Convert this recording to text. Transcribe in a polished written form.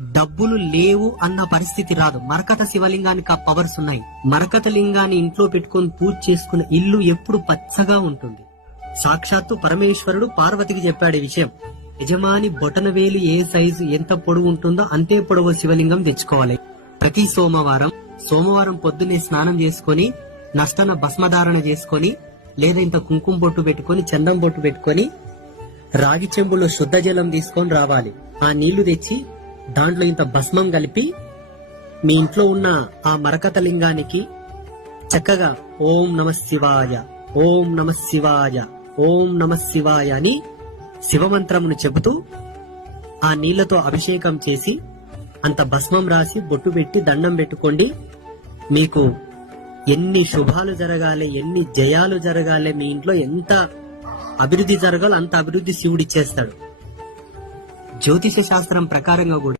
డబ్బులు లేవు అన్న పరిస్థితి రాదు. మరకత శివలింగానికి ఆ పవర్స్ ఉన్నాయి. మరకత లింగాన్ని ఇంట్లో పెట్టుకొని పూజ చేసుకున్న ఇల్లు ఎప్పుడు పచ్చగా ఉంటుంది. సాక్షాత్తు పరమేశ్వరుడు పార్వతికి చెప్పాడు ఈ విషయం. యజమాని బొటనవేలు ఏ సైజు ఎంత పొడవు ఉంటుందో అంతే పొడవు శివలింగం తెచ్చుకోవాలి. ప్రతి సోమవారం పొద్దున్నే స్నానం చేసుకుని నష్టన భస్మధారణ చేసుకుని లేదా ఇంత కుంకుమ బొట్టు పెట్టుకుని చందం బొట్టు పెట్టుకుని రాగి చెంబులో శుద్ధ జలం తీసుకొని రావాలి. ఆ నీళ్లు తెచ్చి దాంట్లో ఇంత భస్మం కలిపి మీ ఇంట్లో ఉన్న ఆ మరకత లింగానికి చక్కగా ఓం నమ శివాయ, ఓం నమ శివాయ, ఓం నమ శివాయ అని శివమంత్రమును చెబుతూ ఆ నీళ్లతో అభిషేకం చేసి అంత భస్మం రాసి బొట్టు పెట్టి దండం పెట్టుకోండి. మీకు ఎన్ని శుభాలు జరగాలి, ఎన్ని జయాలు జరగాలి, మీ ఇంట్లో ఎంత అభివృద్ధి జరగాలో అంత అభివృద్ధి శివుడిచ్చేస్తాడు. జ్యోతిష శాస్త్రం ప్రకారంగా కూడా